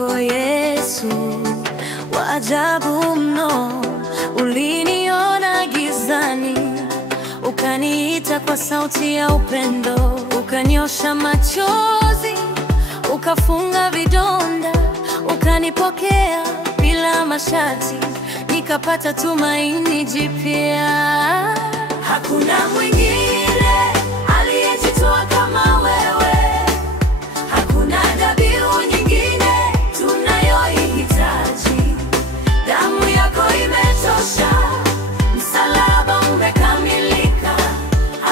wako Yesu, wa ajabu mno. Uliniona gizani, ukaniita kwa sauti ya upendo, ukanyosha machozi, ukafunga vidonda, ukanipokea bila masharti, nikapata tumaini jipya. Hakuna mwingine aliyejitoa kama wewe, hakuna dhabihu nyingine tunayoihitaji. Damu yako imetosha, msalaba umekamilika.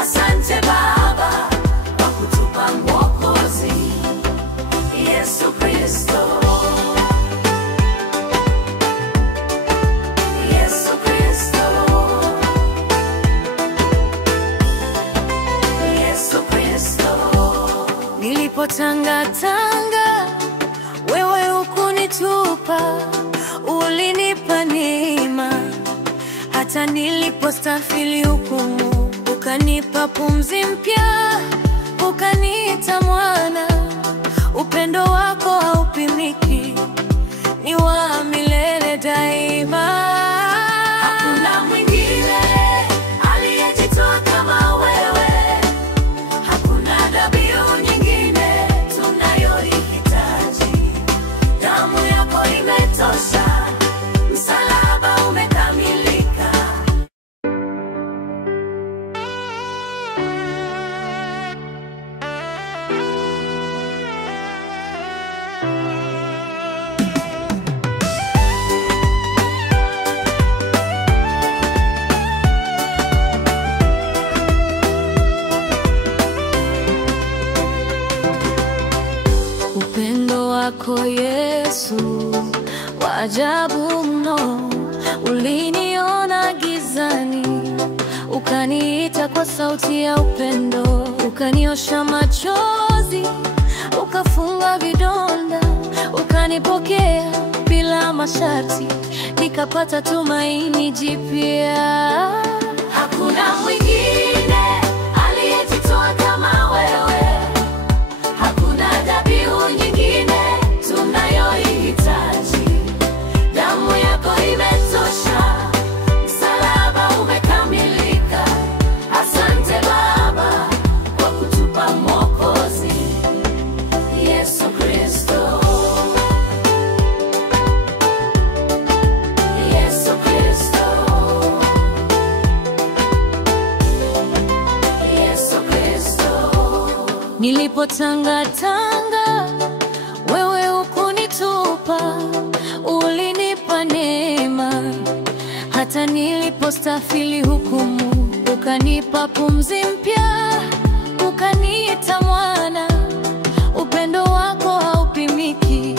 Asante Baba kwa kutupa Mwokozi Yesu Kristo. Nilipotangatanga, wewe hukunitupa, ulinipa neema. Hata nilipostahili hukumu, ukanipa pumzi mpya, ukaniita mwana. Upendo wako haupimiki, ni wa milele daima. Hakuna mwingine aliyejitoa kama wewe, hakuna dhabihu nyingine tunayoihitaji. Damu yako imetosha, msalaba umekamilika. Upendo wako Yesu, wa ajabu mno. Uliniona gizani, ukaniita kwa sauti ya upendo, ukaniosha machozi, ukafunga vidonda, ukanipokea bila masharti, nikapata tumaini jipya. Hakuna mwingine aliyejitoa kama wewe, hakuna dhabihu nyingine tunayoihitaji. Damu yako imetosha, msalaba umekamilika. Asante Baba kwa kutupa Mwokozi Yesu Kristo. Yesu Kristo. Yesu Kristo. Nilipotangatanga, wewe hukunitupa, ulinipa neema. Hata nilipostahili hukumu, ukanipa pumzi mpya, ukaniita mwana. Upendo wako haupimiki,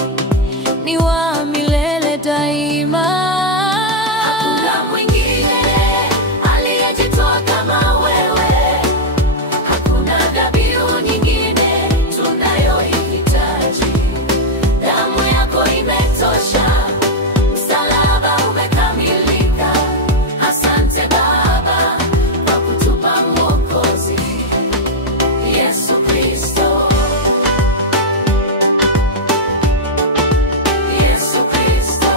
ni wa milele daima. Hakuna mwingine aliyejitoa kama wewe, hakuna dhabihu nyingine tunayoihitaji. Damu yako imetosha, msalaba umekamilika. Asante Baba kwa kutupa Mwokozi Yesu Kristo. Yesu Kristo.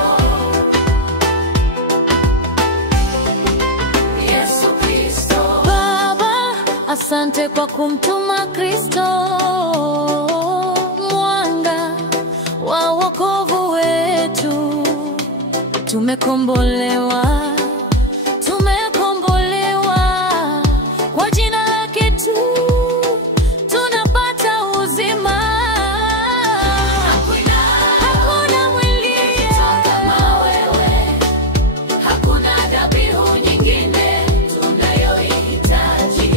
Yesu Kristo. Baba, asante kwa kumtuma Kristo, mwanga wa wokovu wetu. Tumekombolewa, tumekombolewa kwa jina lake tu, tunapata uzima. Hakuna mwingine kama wewe, hakuna dhabihu nyingine tunayoihitaji.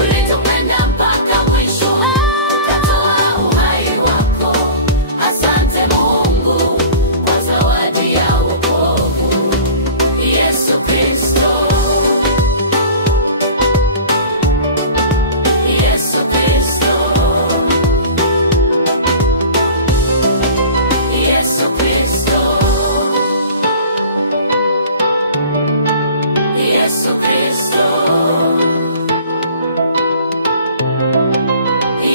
Ulitupenda mpaka mwisho, katoa uhai wako. Asante Mungu kwa zawadi ya wokovu Yesu Kristo. Yesu Kristo. Yesu Kristo. Yesu Kristo.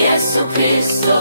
Yesu Kristo.